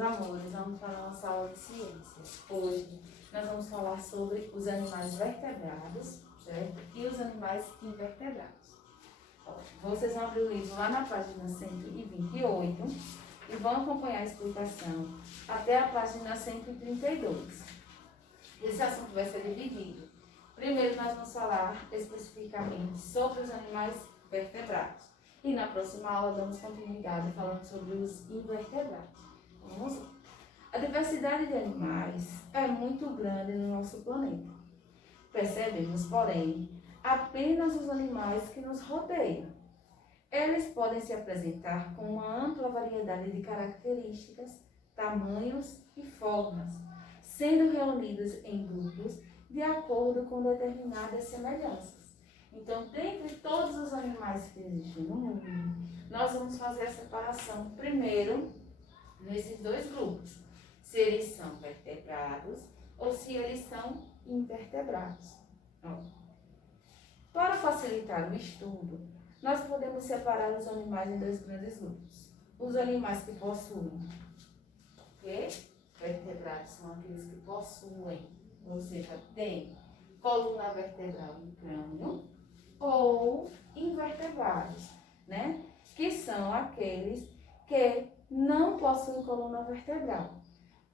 Amores, vamos para a nossa aula de ciências. Hoje nós vamos falar sobre os animais vertebrados, certo? E os animais invertebrados. Vocês vão abrir o livro lá na página 128 e vão acompanhar a explicação até a página 132. Esse assunto vai ser dividido. Primeiro nós vamos falar especificamente sobre os animais vertebrados. E na próxima aula damos continuidade falando sobre os invertebrados. Vamos lá. A diversidade de animais é muito grande no nosso planeta. Percebemos, porém, apenas os animais que nos rodeiam. Eles podem se apresentar com uma ampla variedade de características, tamanhos e formas, sendo reunidos em grupos de acordo com determinadas semelhanças. Então, dentre todos os animais que existem no mundo, nós vamos fazer a separação primeiro nesses dois grupos, se eles são vertebrados ou se eles são invertebrados. Para facilitar o estudo, nós podemos separar os animais em dois grandes grupos. Os animais que possuem, vertebrados são aqueles que possuem, ou seja, têm coluna vertebral e crânio, ou invertebrados, né? Que são aqueles que não possuem coluna vertebral,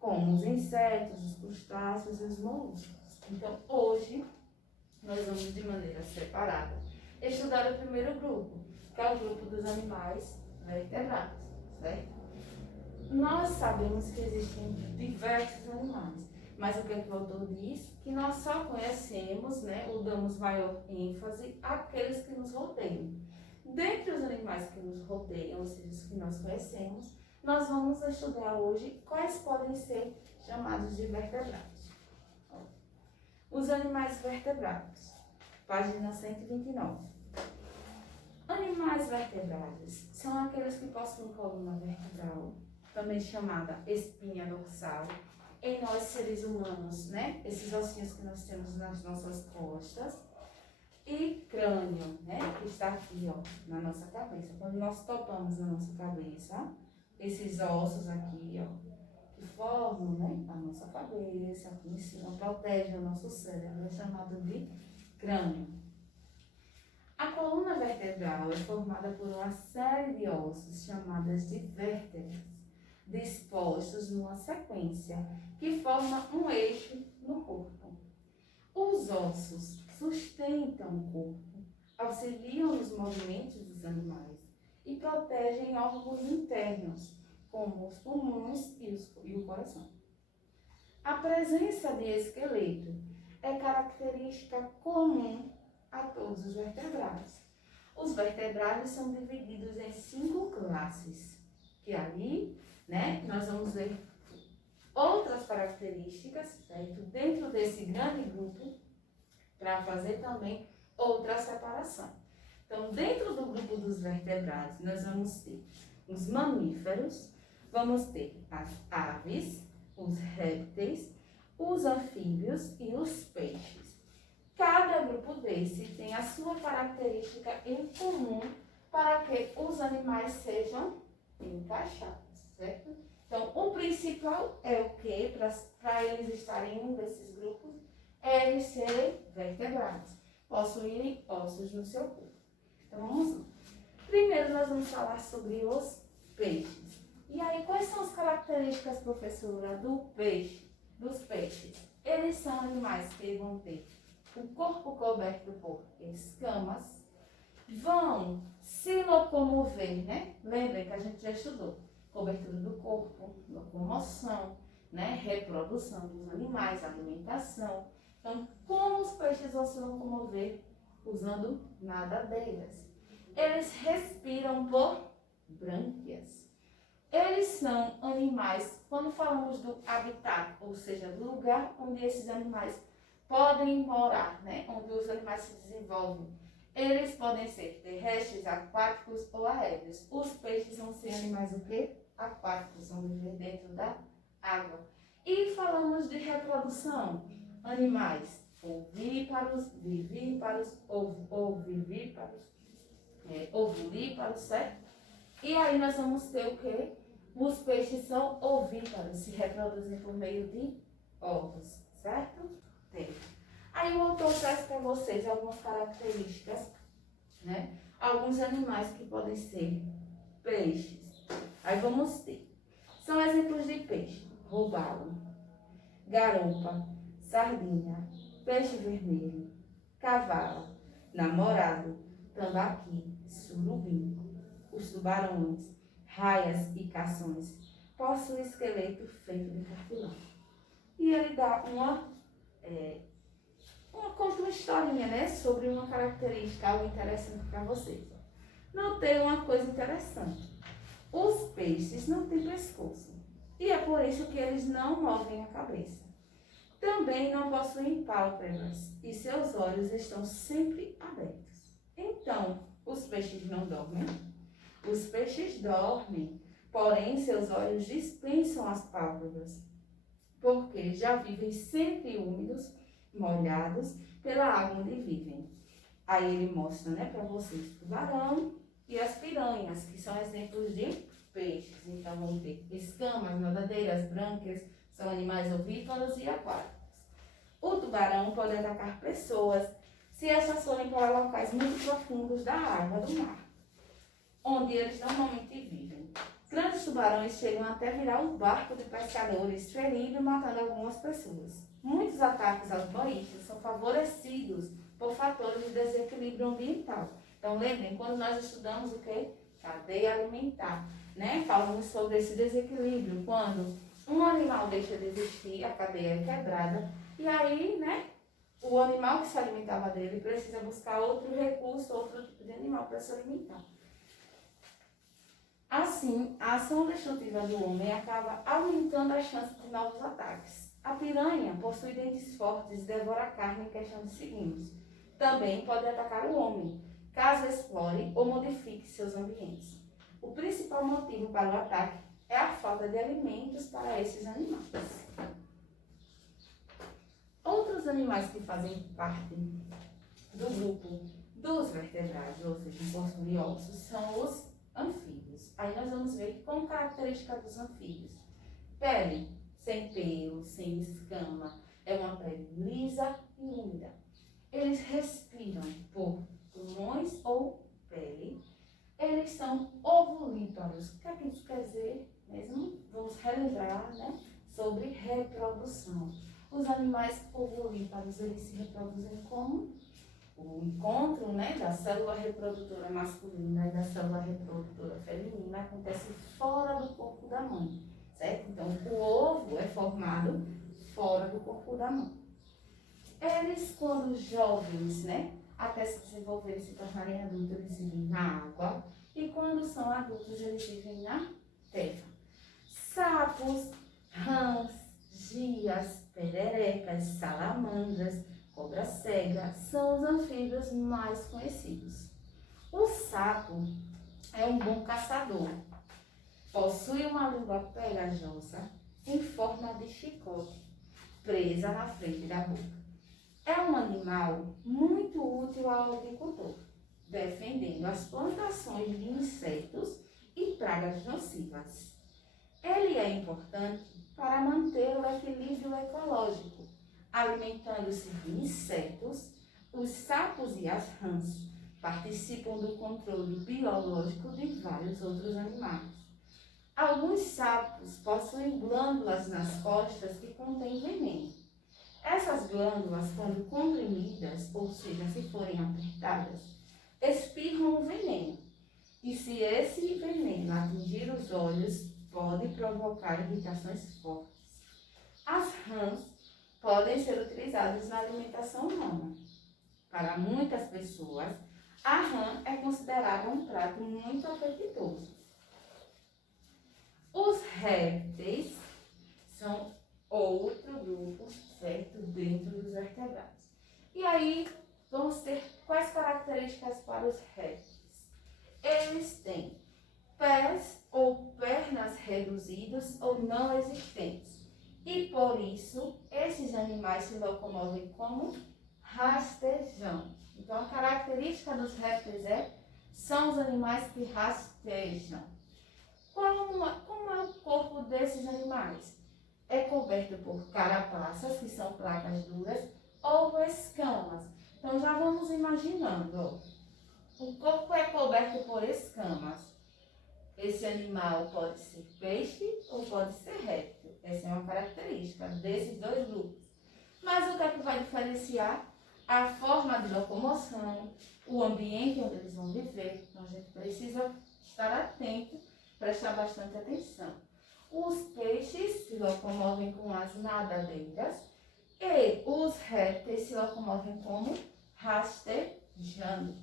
como os insetos, os crustáceos e os moluscos. Então, hoje, nós vamos de maneira separada estudar o primeiro grupo, que é o grupo dos animais vertebrados, certo? Nós sabemos que existem diversos animais, mas o que o autor diz? Que nós só conhecemos, né, ou damos maior ênfase àqueles que nos rodeiam. Dentre os animais que nos rodeiam, ou seja, os que nós conhecemos, nós vamos estudar hoje quais podem ser chamados de vertebrados. Os animais vertebrados, página 129. Animais vertebrados são aqueles que possuem coluna vertebral, também chamada espinha dorsal, em nós seres humanos, né? Esses ossinhos que nós temos nas nossas costas, e crânio, né? Que está aqui, ó, na nossa cabeça. Quando nós topamos na nossa cabeça, esses ossos aqui, ó, que formam, né, a nossa cabeça, aqui em cima, protegem o nosso cérebro, é chamado de crânio. A coluna vertebral é formada por uma série de ossos chamadas de vértebras, dispostos numa sequência que forma um eixo no corpo. Os ossos sustentam o corpo, auxiliam nos movimentos dos animais e protegem órgãos internos, como os pulmões e o coração. A presença de esqueleto é característica comum a todos os vertebrados. Os vertebrados são divididos em 5 classes, que ali, né, nós vamos ver outras características, certo? Dentro desse grande grupo, para fazer também outra separação. Então, dentro do grupo dos vertebrados, nós vamos ter os mamíferos, vamos ter as aves, os répteis, os anfíbios e os peixes. Cada grupo desse tem a sua característica em comum para que os animais sejam encaixados, certo? Então, o principal é o que, para eles estarem em um desses grupos, é eles serem vertebrados, possuírem ossos no seu corpo. Então, vamos lá. Primeiro, nós vamos falar sobre os peixes. E aí, quais são as características, professora, dos peixes? Eles são animais que vão ter o corpo coberto por escamas, vão se locomover, né? Lembrem que a gente já estudou cobertura do corpo, locomoção, né? Reprodução dos animais, alimentação. Então, como os peixes vão se locomover? Usando nadadeiras. Eles respiram por brânquias. Eles são animais, quando falamos do habitat, ou seja, do lugar onde esses animais podem morar, né? Onde os animais se desenvolvem. Eles podem ser terrestres, aquáticos ou aéreos. Os peixes vão ser animais o quê? Aquáticos, vão viver dentro da água. E falamos de reprodução. Animais ovíparos, vivíparos, ovovivíparos, ovuríparos, certo? E aí nós vamos ter o quê? Os peixes são ovíparos, se reproduzem por meio de ovos, certo? Tem. Aí o autor traz para vocês algumas características, né? Alguns animais que podem ser peixes. Aí vamos ter. São exemplos de peixe: robalo, garopa, sardinha, peixe vermelho, cavalo, namorado, tambaqui, surubim. Os tubarões, raias e cações possuem esqueleto feito de cartilagem. E ele dá conta uma historinha, né, sobre uma característica, algo interessante para vocês. Notei uma coisa interessante. Os peixes não têm pescoço e é por isso que eles não movem a cabeça. Também não possuem pálpebras e seus olhos estão sempre abertos. Então, os peixes não dormem? Os peixes dormem, porém seus olhos dispensam as pálpebras, porque já vivem sempre úmidos, molhados pela água onde vivem. Aí ele mostra, né, para vocês o tubarão e as piranhas, que são exemplos de peixes. Então vamos ter escamas, nadadeiras, brânquias, são animais ovíparos e aquáticos. O tubarão pode atacar pessoas se essas forem para locais muito profundos da água do mar, onde eles normalmente vivem. Grandes tubarões chegam até virar um barco de pescadores, ferindo e matando algumas pessoas. Muitos ataques aos banhistas são favorecidos por fatores de desequilíbrio ambiental. Então, lembrem, quando nós estudamos o quê? Cadeia alimentar, né? Falamos sobre esse desequilíbrio. Quando um animal deixa de existir, a cadeia é quebrada, e aí, né, o animal que se alimentava dele precisa buscar outro recurso, outro tipo de animal para se alimentar. Assim, a ação destrutiva do homem acaba aumentando a chance de novos ataques. A piranha possui dentes fortes e devora a carne em questão de segundos. Também pode atacar o homem, caso explore ou modifique seus ambientes. O principal motivo para o ataque é a falta de alimentos para esses animais. Outros animais que fazem parte do grupo dos vertebrados, ou seja, possuem ossos, são os anfíbios. Aí nós vamos ver como característica dos anfíbios: pele sem pelo, sem escama, é uma pele lisa e úmida. Eles respiram por pulmões ou pele. Eles são ovuvíparos. O que é que isso quer dizer mesmo? Vamos relembrar, né, sobre reprodução. Os animais ovuvíparos, eles se reproduzem como? O encontro, né, da célula reprodutora masculina e da célula reprodutora feminina acontece fora do corpo da mãe, certo? Então, o ovo é formado fora do corpo da mãe. Eles, quando jovens, né, até se desenvolverem e se tornarem adultos, eles vivem na água, e quando são adultos, eles vivem na terra. Sapos, rãs, gias, pererecas, salamandras, cobra cega são os anfíbios mais conhecidos. O sapo é um bom caçador. Possui uma língua pegajosa em forma de chicote, presa na frente da boca. É um animal muito útil ao agricultor, defendendo as plantações de insetos e pragas nocivas. Ele é importante para manter o equilíbrio ecológico, alimentando-se de insetos. Os sapos e as rãs participam do controle biológico de vários outros animais. Alguns sapos possuem glândulas nas costas que contêm veneno. Essas glândulas, quando comprimidas, ou seja, se forem apertadas, espirram o veneno. E se esse veneno atingir os olhos, pode provocar irritações fortes. As rãs podem ser utilizadas na alimentação humana. Para muitas pessoas, a rã é considerada um prato muito apetitoso. Os répteis são outro grupo, certo, dentro dos vertebrados. E aí, vamos ter quais características para os répteis? Eles têm pés ou pernas reduzidos ou não existentes. E por isso, esses animais se locomovem como rastejando. Então, a característica dos répteis são os animais que rastejam. Como é o corpo desses animais? É coberto por carapaças, que são placas duras, ou escamas. Então já vamos imaginando, o corpo é coberto por escamas. Esse animal pode ser peixe ou pode ser réptil. Essa é uma característica desses dois grupos. Mas o que é que vai diferenciar? A forma de locomoção, o ambiente onde eles vão viver. Então a gente precisa estar atento, prestar bastante atenção. Os peixes se locomovem com as nadadeiras e os répteis se locomovem como rastejando,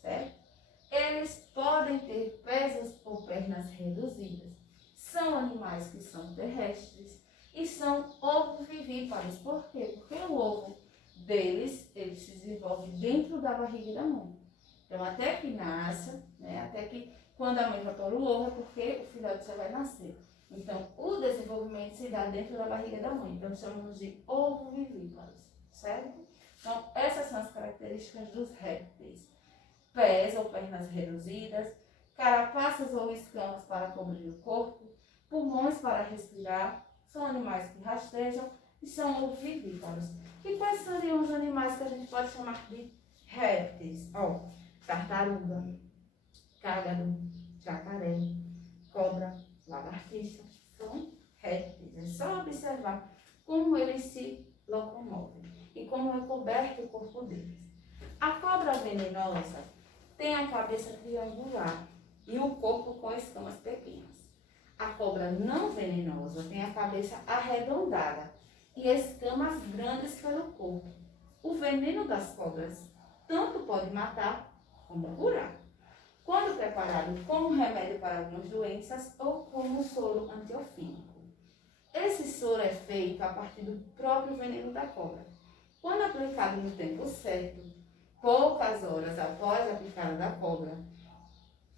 certo? Eles podem ter pés ou pernas reduzidas. São animais que são terrestres e são ovovivíparos. Por quê? Porque o ovo deles, ele se desenvolve dentro da barriga da mãe. Então, até que nasça, né, até que quando a mãe vai pôr o ovo, é porque o filhote já vai nascer. Então, o desenvolvimento se dá dentro da barriga da mãe. Então, chamamos de ovovivíparos, certo? Então, essas são as características dos répteis. Pés ou pernas reduzidas, carapaças ou escamas para cobrir o corpo, pulmões para respirar, são animais que rastejam e são ovovivíparos. E quais seriam os animais que a gente pode chamar de répteis? Tartaruga, cágado, jacaré, cobra, lagartixa, são répteis. É só observar como eles se locomovem e como é coberto o corpo deles. A cobra venenosa tem a cabeça triangular e o corpo com escamas pequenas. A cobra não venenosa tem a cabeça arredondada e escamas grandes pelo corpo. O veneno das cobras tanto pode matar como curar, quando preparado como remédio para algumas doenças ou como soro antiofídico. Esse soro é feito a partir do próprio veneno da cobra. Quando aplicado no tempo certo, poucas horas após a picada da cobra,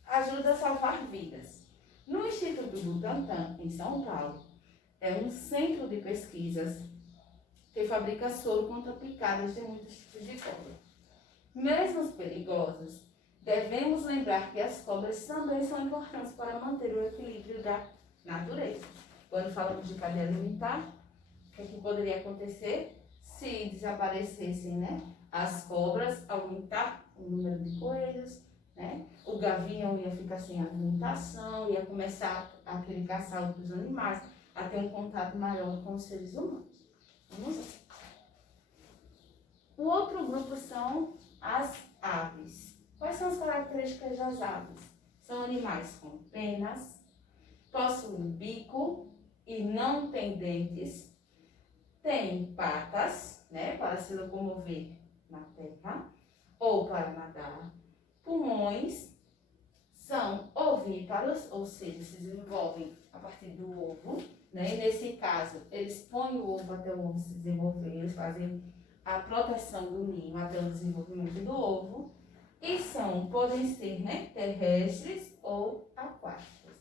ajuda a salvar vidas. No Instituto Butantan, em São Paulo, é um centro de pesquisas que fabrica soro contra picadas de muitos tipos de cobra. Mesmo os perigosos, devemos lembrar que as cobras também são importantes para manter o equilíbrio da natureza. Quando falamos de cadeia alimentar, o que é que poderia acontecer se desaparecessem, né? As cobras, aumentar o número de coelhos, né? O gavião ia ficar sem alimentação, ia começar a querer caçar outros animais, a ter um contato maior com os seres humanos. Vamos lá. O outro grupo são as aves. Quais são as características das aves? São animais com penas, possuem bico e não têm dentes, têm patas, né, para se locomover na terra ou para nadar, pulmões, são ovíparos, ou seja, se desenvolvem a partir do ovo, né? E nesse caso, eles põem o ovo até o ovo se desenvolver, eles fazem a proteção do ninho até o desenvolvimento do ovo, e podem ser, né, terrestres ou aquáticos.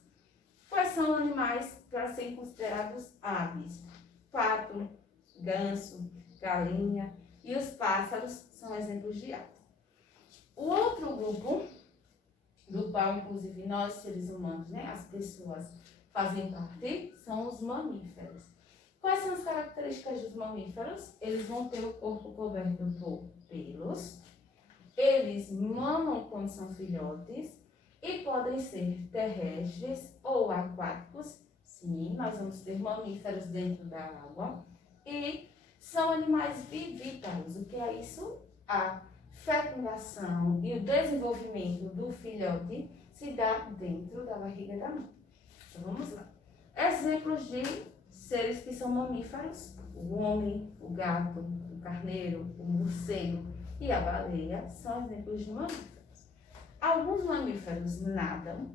Quais são os animais para serem considerados aves? Pato, ganso, galinha e os pássaros são exemplos de aves. O outro grupo, do qual inclusive nós seres humanos, né, as pessoas fazem parte, são os mamíferos. Quais são as características dos mamíferos? Eles vão ter o corpo coberto por pelos, eles mamam quando são filhotes e podem ser terrestres ou aquáticos. Sim, nós vamos ter mamíferos dentro da água. E são animais vivíparos. O que é isso? A fecundação e o desenvolvimento do filhote se dá dentro da barriga da mãe. Então vamos lá. Exemplos de seres que são mamíferos: o homem, o gato, o carneiro, o morcego e a baleia são exemplos de mamíferos. Alguns mamíferos nadam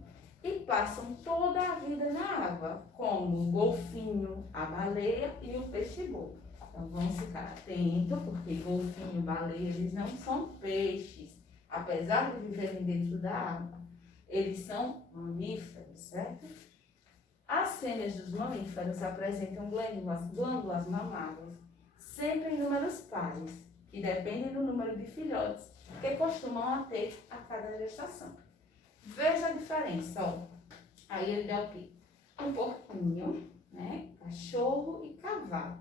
e passam toda a vida na água, como o golfinho, a baleia e o peixe-boi. Então vamos ficar atentos, porque golfinho e baleia, eles não são peixes, apesar de viverem dentro da água. Eles são mamíferos, certo? As fêmeas dos mamíferos apresentam glândulas mamárias, sempre em números pares, que dependem do número de filhotes que costumam ter a cada gestação. Veja a diferença, ó. Aí ele dá o quê? Um porquinho, né? Cachorro e cavalo.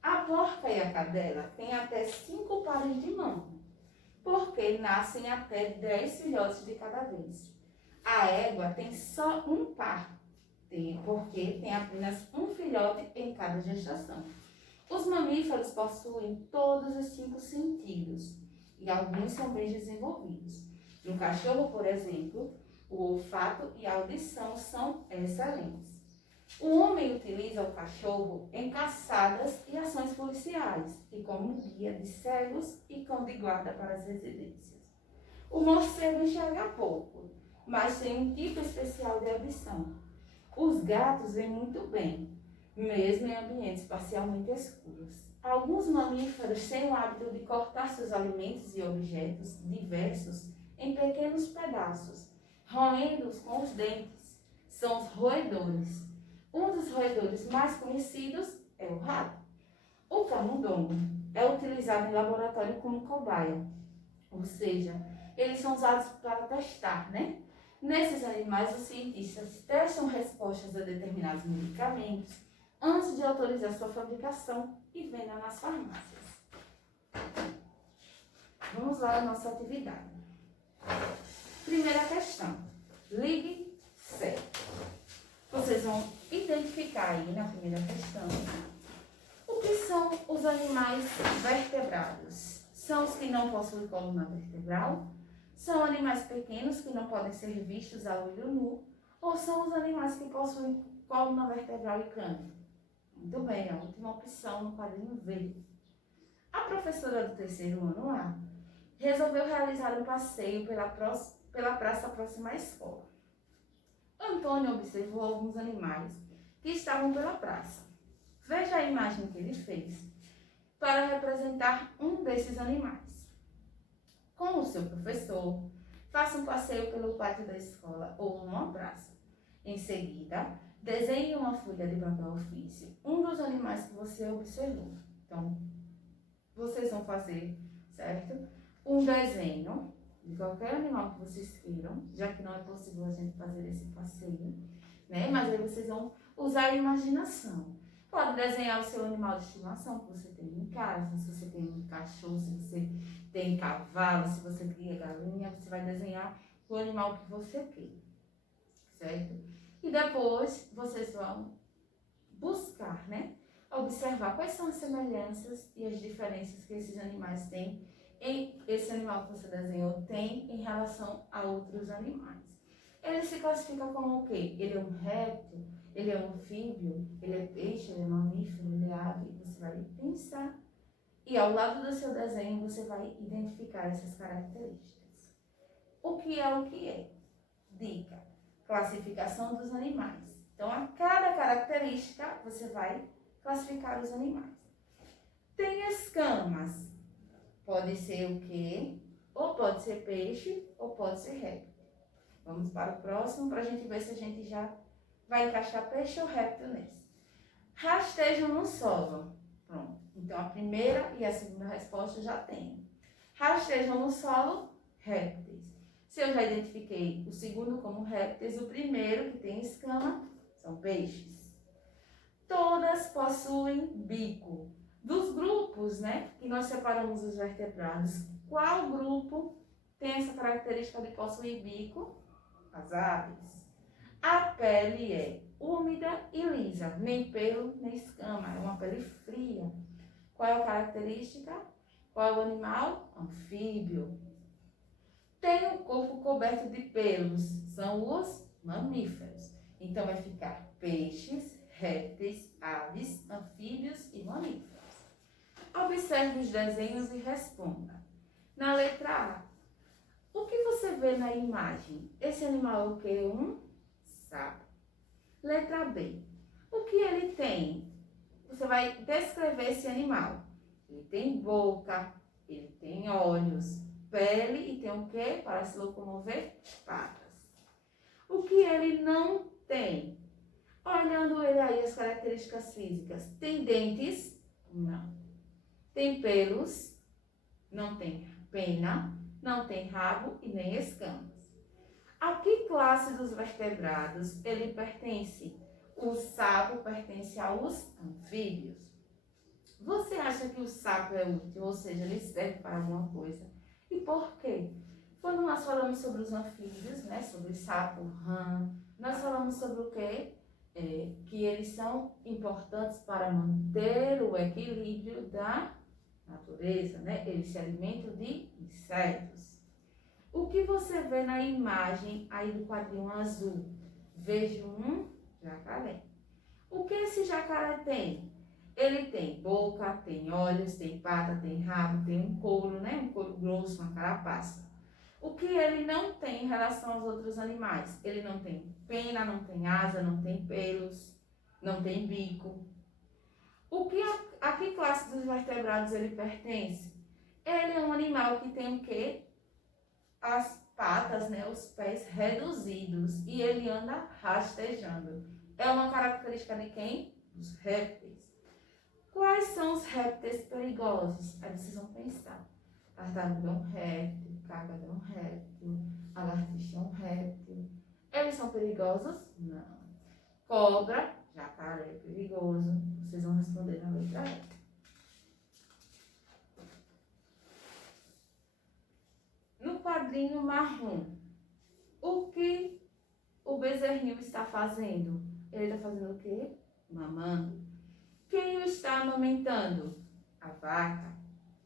A porca e a cadela têm até 5 pares de mão, porque nascem até 10 filhotes de cada vez. A égua tem só um par, porque tem apenas um filhote em cada gestação. Os mamíferos possuem todos os 5 sentidos, e alguns são bem desenvolvidos. No cachorro, por exemplo, o olfato e a audição são excelentes. O homem utiliza o cachorro em caçadas e ações policiais, e como guia de cegos e cão de guarda para as residências. O morcego enxerga pouco, mas tem um tipo especial de audição. Os gatos veem muito bem, mesmo em ambientes parcialmente escuros. Alguns mamíferos têm o hábito de cortar seus alimentos e objetos diversos em pequenos pedaços, roendo-os com os dentes. São os roedores. Um dos roedores mais conhecidos é o rato. O camundongo é utilizado em laboratório como cobaia, ou seja, eles são usados para testar, né? Nesses animais, os cientistas testam respostas a determinados medicamentos antes de autorizar sua fabricação e venda nas farmácias. Vamos lá à nossa atividade. Primeira questão. Ligue certo. Vocês vão identificar aí na primeira questão o que são os animais vertebrados. São os que não possuem coluna vertebral? São animais pequenos que não podem ser vistos a olho nu? Ou são os animais que possuem coluna vertebral e crânio? Muito bem, a última opção no quadrinho verde. A professora do terceiro ano A resolveu realizar um passeio pela praça próxima à escola. Antônio observou alguns animais que estavam pela praça. Veja a imagem que ele fez para representar um desses animais. Com o seu professor, faça um passeio pelo pátio da escola ou numa praça. Em seguida, desenhe uma folha de papel ofício, um dos animais que você observou. Então, vocês vão fazer, certo? Um desenho de qualquer animal que vocês queiram, já que não é possível a gente fazer esse passeio, né? Mas aí vocês vão usar a imaginação. Pode desenhar o seu animal de estimação que você tem em casa, se você tem um cachorro, se você tem cavalo, se você cria galinha, você vai desenhar o animal que você quer, certo? E depois vocês vão buscar, né? Observar quais são as semelhanças e as diferenças que esses animais têm, esse animal que você desenhou tem em relação a outros animais. Ele se classifica como o quê? Ele é um réptil, ele é um anfíbio, ele é peixe, ele é mamífero, ele é ave. Você vai pensar e ao lado do seu desenho você vai identificar essas características. O que é o que é? Dica: classificação dos animais. Então, a cada característica você vai classificar os animais. Tem escamas. Pode ser o quê? Ou pode ser peixe, ou pode ser réptil. Vamos para o próximo, para a gente ver se a gente já vai encaixar peixe ou réptil nesse. Rastejam no solo. Pronto. Então, a primeira e a segunda resposta eu já tenho. Rastejam no solo, répteis. Se eu já identifiquei o segundo como répteis, o primeiro, que tem escama, são peixes. Todas possuem bico. Dos grupos, né, que nós separamos os vertebrados, qual grupo tem essa característica de possuir bico? As aves. A pele é úmida e lisa, nem pelo nem escama, é uma pele fria. Qual é a característica? Qual é o animal? Anfíbio. Tem o corpo coberto de pelos, são os mamíferos. Então vai ficar peixes, répteis, aves, anfíbios e mamíferos. Observe os desenhos e responda. Na letra A, o que você vê na imagem? Esse animal é o que? Um sapo. Letra B, o que ele tem? Você vai descrever esse animal. Ele tem boca, ele tem olhos, pele e tem o que? Para se locomover? Patas. O que ele não tem? Olhando ele aí, as características físicas. Tem dentes? Não. Tem pelos? Não tem pena, não tem rabo e nem escamas. A que classe dos vertebrados ele pertence? O sapo pertence aos anfíbios. Você acha que o sapo é útil, ou seja, ele serve para alguma coisa? E por quê? Quando nós falamos sobre os anfíbios, né, sobre sapo, rã, nós falamos sobre o quê? Que eles são importantes para manter o equilíbrio da natureza, né? Eles se alimentam de insetos. O que você vê na imagem aí do quadrinho azul? Vejo um jacaré. O que esse jacaré tem? Ele tem boca, tem olhos, tem pata, tem rabo, tem um couro, né? Um couro grosso, uma carapaça. O que ele não tem em relação aos outros animais? Ele não tem pena, não tem asa, não tem pelos, não tem bico. A que classe dos vertebrados ele pertence? Ele é um animal que tem o quê? As patas, né? Os pés reduzidos e ele anda rastejando. É uma característica de quem? Dos répteis. Quais são os répteis perigosos? Aí vocês vão pensar. Tartaruga é um réptil, cágado é um réptil, a lagartixa é um réptil. Eles são perigosos? Não. Cobra, jacaré é perigoso. Vocês vão responder na letra E. No quadrinho marrom, o que o bezerrinho está fazendo? Ele está fazendo o quê? Mamando. Quem o está amamentando? A vaca.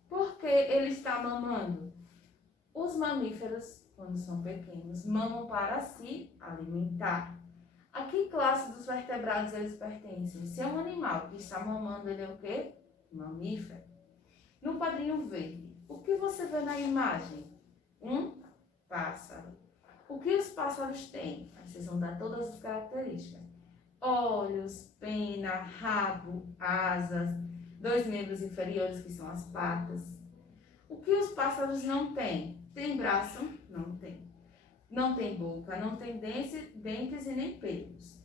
Por que ele está mamando? Os mamíferos, quando são pequenos, mamam para se alimentar. A que classe dos vertebrados eles pertencem? Se é um animal que está mamando, ele é o quê? Mamífero. No quadrinho verde, o que você vê na imagem? Um pássaro. O que os pássaros têm? Aí vocês vão dar todas as características. Olhos, pena, rabo, asas, 2 membros inferiores que são as patas. O que os pássaros não têm? Tem braço? Não tem. Não tem boca, não tem dentes e nem pelos.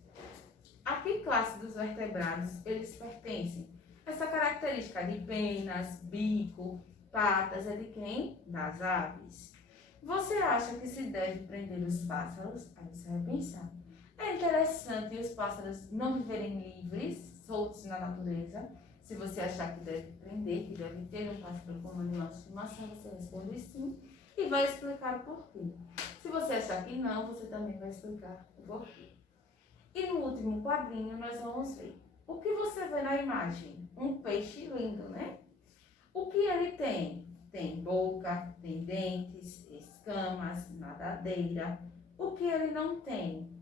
A que classe dos vertebrados eles pertencem? Essa característica de penas, bico, patas é de quem? Das aves. Você acha que se deve prender os pássaros? Aí você vai pensar. É interessante os pássaros não viverem livres, soltos na natureza. Se você achar que deve prender, que deve ter um pássaro como animal de estimação, você responde sim e vai explicar o porquê. Se você achar que não, você também vai explicar o porquê. E no último quadrinho nós vamos ver. O que você vê na imagem? Um peixe lindo, né? O que ele tem? Tem boca, tem dentes, escamas, nadadeira. O que ele não tem?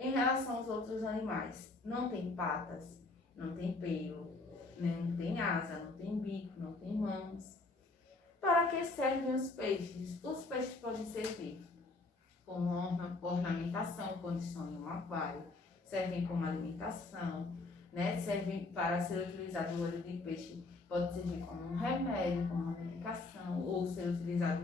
Em relação aos outros animais, não tem patas, não tem pelo, né? Não tem asa, não tem bico, não tem mãos. Para que servem os peixes? Os peixes podem servir como ornamentação quando estão em um aquário, servem como alimentação, né? Servem para ser utilizado o olho de peixe, pode servir como um remédio, como uma medicação, ou ser utilizado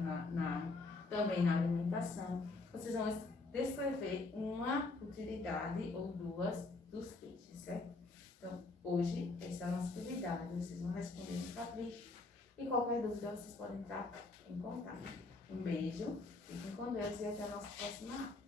também na alimentação. Vocês vão descrever uma utilidade ou duas dos peixes, certo? Então, hoje, essa é a nossa atividade. Vocês vão responder no capricho. E qualquer dúvida, vocês podem entrar em contato. Um beijo, fiquem com Deus e até a nossa próxima aula.